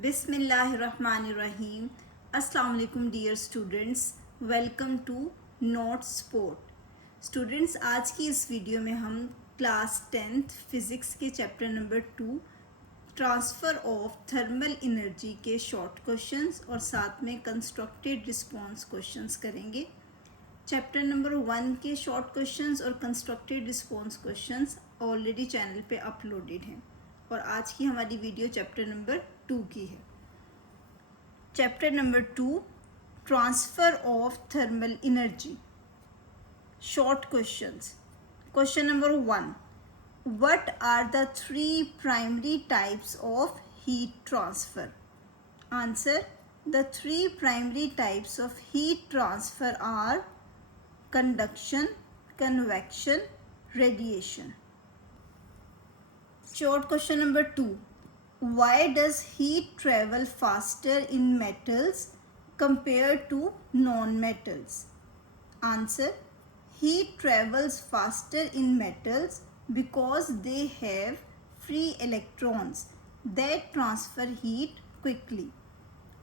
Bismillahirrahmanirrahim. Assalamu alaikum dear students. Welcome to Not Sport. Students, आज की इस video में हम क्लास 10th फिज़िक्स के chapter number 2 transfer of thermal energy के शॉर्ट क्वेश्चंस और साथ में कंस्ट्रक्टेड रिस्पॉन्स क्वेश्चंस करेंगे। चैप्टर नंबर 1 के शॉर्ट क्वेश्चंस और constructed response questions already channel पे अपलोडेड हैं और आज की हमारी वीडियो चैप्टर नंबर 2 की है। Chapter number 2 transfer of thermal energy. Short questions. Question number 1, what are the 3 primary types of heat transfer? Answer, the 3 primary types of heat transfer are conduction, convection, radiation. Short question number 2. Why does heat travel faster in metals compared to non-metals? Answer, heat travels faster in metals because they have free electrons that transfer heat quickly.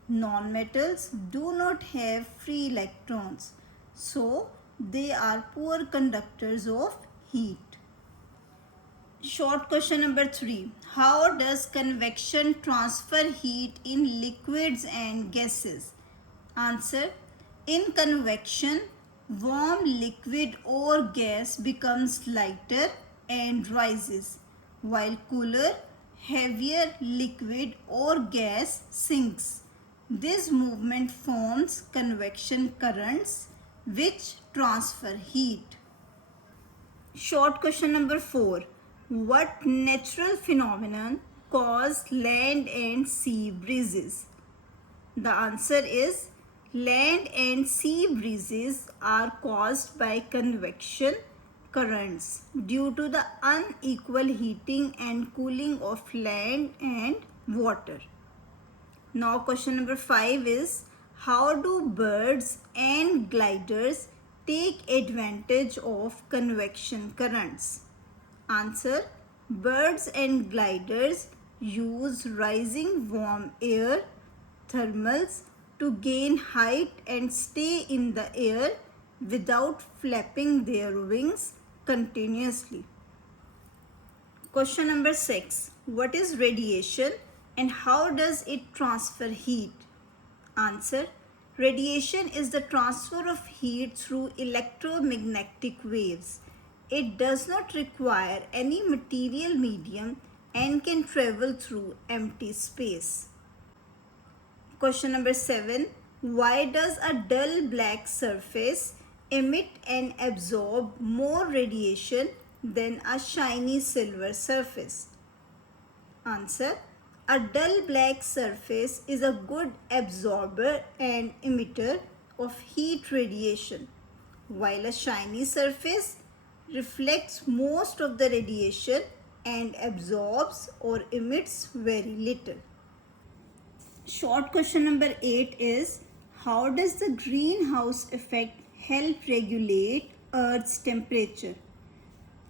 Non-metals do not have free electrons, so they are poor conductors of heat. Short question number 3. How does convection transfer heat in liquids and gases? Answer, in convection, warm liquid or gas becomes lighter and rises, while cooler, heavier liquid or gas sinks. This movement forms convection currents which transfer heat. Short question number 4. What natural phenomenon cause land and sea breezes? The answer is, land and sea breezes are caused by convection currents due to the unequal heating and cooling of land and water. Now question number 5 is, how do birds and gliders take advantage of convection currents? Answer, birds and gliders use rising warm air thermals to gain height and stay in the air without flapping their wings continuously. Question number 6. What is radiation and how does it transfer heat? Answer, radiation is the transfer of heat through electromagnetic waves. It does not require any material medium and can travel through empty space. Question number 7. Why does a dull black surface emit and absorb more radiation than a shiny silver surface? Answer, a dull black surface is a good absorber and emitter of heat radiation, while a shiny surface reflects most of the radiation and absorbs or emits very little. Short question number 8 is, how does the greenhouse effect help regulate Earth's temperature?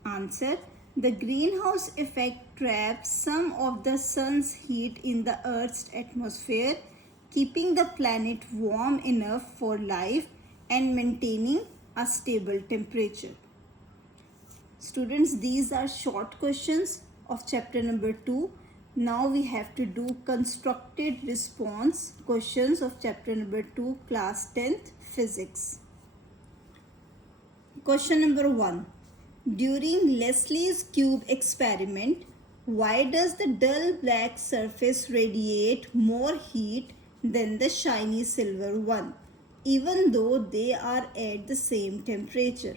Answer, the greenhouse effect traps some of the sun's heat in the Earth's atmosphere, keeping the planet warm enough for life and maintaining a stable temperature. Students, these are short questions of chapter number 2. Now we have to do constructed response questions of chapter number 2, class 10th physics. Question number 1. During Leslie's cube experiment, why does the dull black surface radiate more heat than the shiny silver one, even though they are at the same temperature?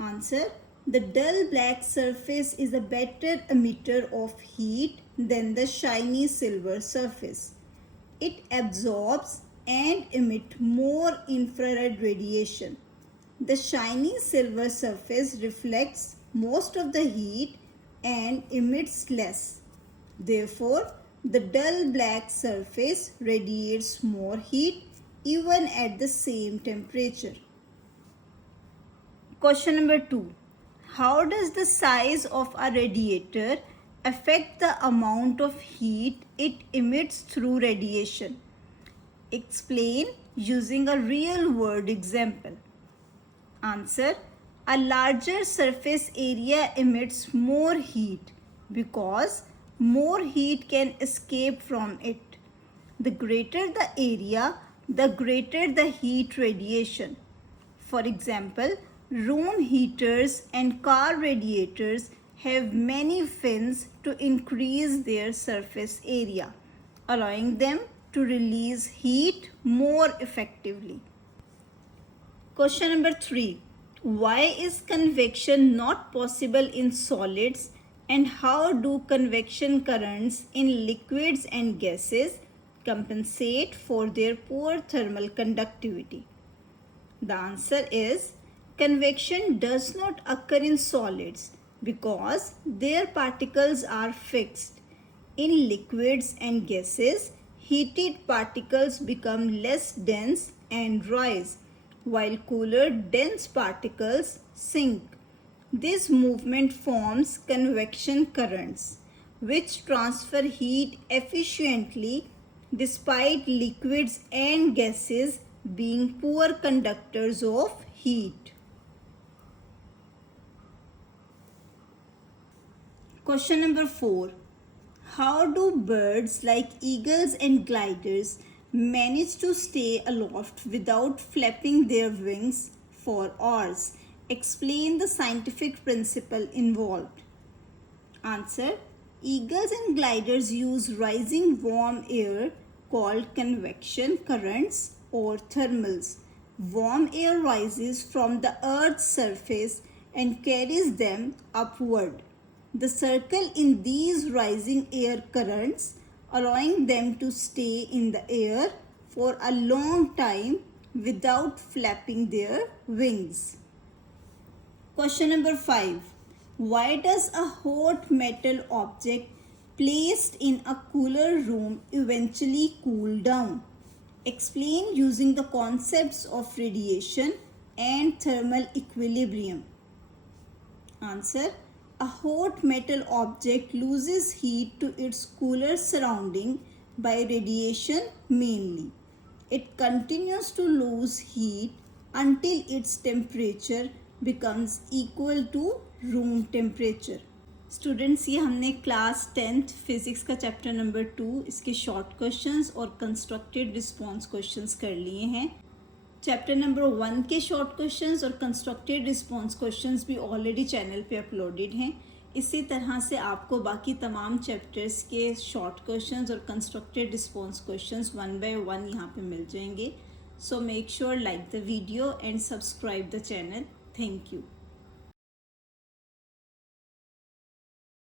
Answer, the dull black surface is a better emitter of heat than the shiny silver surface. It absorbs and emits more infrared radiation. The shiny silver surface reflects most of the heat and emits less. Therefore, the dull black surface radiates more heat even at the same temperature. Question number 2. How does the size of a radiator affect the amount of heat it emits through radiation? Explain using a real world example. Answer: a larger surface area emits more heat because more heat can escape from it. The greater the area, the greater the heat radiation. For example, room heaters and car radiators have many fins to increase their surface area, allowing them to release heat more effectively. Question number 3. Why is convection not possible in solids, and how do convection currents in liquids and gases compensate for their poor thermal conductivity? The answer is convection does not occur in solids because their particles are fixed. In liquids and gases, heated particles become less dense and rise, while cooler dense particles sink. This movement forms convection currents, which transfer heat efficiently despite liquids and gases being poor conductors of heat. Question number 4. How do birds like eagles and gliders manage to stay aloft without flapping their wings for hours? Explain the scientific principle involved. Answer: eagles and gliders use rising warm air called convection currents or thermals. Warm air rises from the earth's surface and carries them upward. The circle in these rising air currents, allowing them to stay in the air for a long time without flapping their wings. Question number 5. Why does a hot metal object placed in a cooler room eventually cool down? Explain using the concepts of radiation and thermal equilibrium. Answer: a hot metal object loses heat to its cooler surrounding by radiation mainly. It continues to lose heat until its temperature becomes equal to room temperature. Students, ये हमने class 10th physics का chapter number 2 इसके short questions और constructed response questions कर लिए हैं. Chapter number 1 के short questions और कंस्ट्रक्टेड रिस्पॉन्स क्वेश्चंस भी ऑलरेडी चैनल पे अपलोडेड हैं. इसी तरह से आपको बाकी तमाम चैप्टर्स के शॉर्ट क्वेश्चंस और कंस्ट्रक्टेड रिस्पॉन्स क्वेश्चंस 1 by 1 यहाँ पे मिल जाएंगे. So make sure like the video and subscribe the channel. Thank you.